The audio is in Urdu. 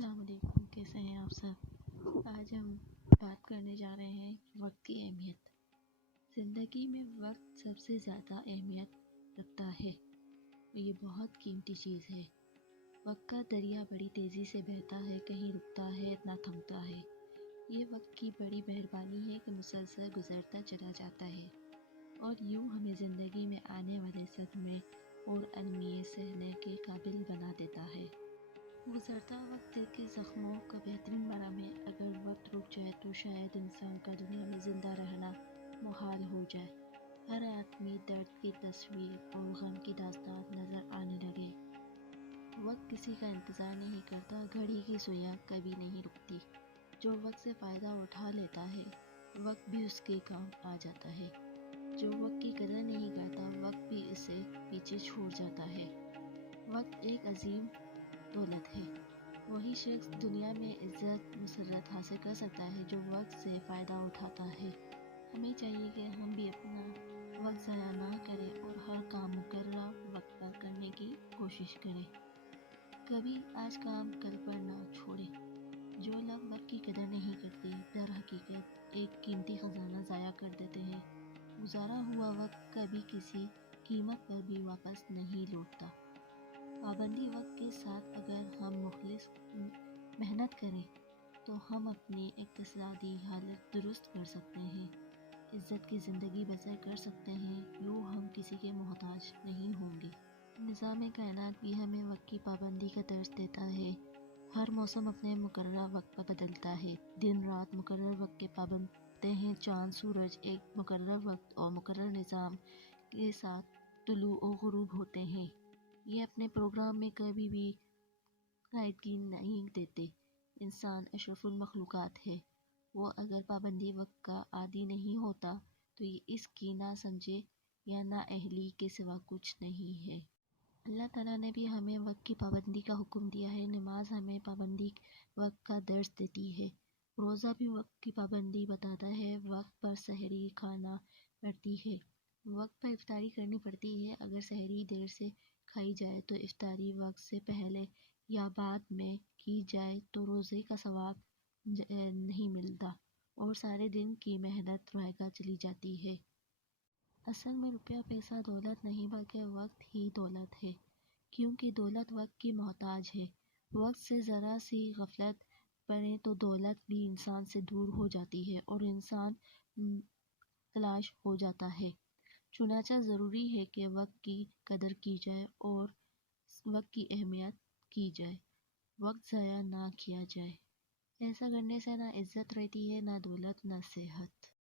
السلام علیکم، کیسے ہیں آپ سب؟ آج ہم بات کرنے جا رہے ہیں وقت کی اہمیت۔ زندگی میں وقت سب سے زیادہ اہمیت رکھتا ہے، یہ بہت قیمتی چیز ہے۔ وقت کا دریا بڑی تیزی سے بہتا ہے، کہیں رکتا ہے نہ تھمتا ہے۔ یہ وقت کی بڑی مہربانی ہے کہ مسلسل گزرتا چلا جاتا ہے اور یوں ہمیں زندگی میں آنے والے صدمے اور المیے سہنے کے قابل بنا دیتا ہے۔ گزرتا وقت دل کے زخموں کا بہترین مرہم ہے۔ اگر وقت رک جائے تو شاید انسان کا دنیا میں زندہ رہنا محال ہو جائے۔ ہر آدمی درد کی تصویر اور غم کی داستان نظر آنے لگے۔ وقت کسی کا انتظار نہیں کرتا، گھڑی کی سوئیاں کبھی نہیں رکتی۔ جو وقت سے فائدہ اٹھا لیتا ہے، وقت بھی اس کے کام آ جاتا ہے۔ جو وقت کی قدر نہیں کرتا، وقت بھی اسے پیچھے چھوڑ جاتا ہے۔ وقت ایک عظیم دولت ہے۔ وہی شخص دنیا میں عزت مسرت حاصل کر سکتا ہے جو وقت سے فائدہ اٹھاتا ہے۔ ہمیں چاہیے کہ ہم بھی اپنا وقت ضائع نہ کریں اور ہر کام مقررہ وقت پر کرنے کی کوشش کریں۔ کبھی آج کام کل پر نہ چھوڑیں۔ جو لوگ وقت کی قدر نہیں کرتے، در حقیقت ایک قیمتی خزانہ ضائع کر دیتے ہیں۔ گزارا ہوا وقت کبھی کسی قیمت پر بھی واپس نہیں لوٹتا۔ پابندی وقت کے ساتھ اگر ہم مخلص محنت کریں تو ہم اپنی اقتصادی حالت درست کر سکتے ہیں، عزت کی زندگی بسر کر سکتے ہیں، یوں ہم کسی کے محتاج نہیں ہوں گے۔ نظام کائنات بھی ہمیں وقت کی پابندی کا درس دیتا ہے۔ ہر موسم اپنے مقررہ وقت پر بدلتا ہے۔ دن رات مقرر وقت کے پابند ہوتے ہیں، چاند سورج ایک مقرر وقت اور مقرر نظام کے ساتھ طلوع و غروب ہوتے ہیں۔ یہ اپنے پروگرام میں کبھی بھی قاعدگی نہیں دیتے۔ انسان اشرف المخلوقات ہے۔ وہ اگر پابندی وقت کا عادی نہیں ہوتا تو یہ اس کی نہ سمجھے یا نا اہلی کے سوا کچھ نہیں ہے۔ اللہ تعالیٰ نے بھی ہمیں وقت کی پابندی کا حکم دیا ہے۔ نماز ہمیں پابندی وقت کا درس دیتی ہے۔ روزہ بھی وقت کی پابندی بتاتا ہے۔ وقت پر سحری کھانا پڑتی ہے، وقت پر افطاری کرنی پڑتی ہے۔ اگر سحری دیر سے کھائی جائے تو افطاری وقت سے پہلے یا بعد میں کی جائے تو روزے کا ثواب نہیں ملتا اور سارے دن کی محنت رائگاں چلی جاتی ہے۔ اصل میں روپیہ پیسہ دولت نہیں بلکہ وقت ہی دولت ہے، کیونکہ دولت وقت کی محتاج ہے۔ وقت سے ذرا سی غفلت پڑے تو دولت بھی انسان سے دور ہو جاتی ہے اور انسان تلاش ہو جاتا ہے۔ چنانچہ ضروری ہے کہ وقت کی قدر کی جائے اور وقت کی اہمیت کی جائے، وقت ضائع نہ کیا جائے۔ ایسا کرنے سے نہ عزت رہتی ہے، نہ دولت، نہ صحت۔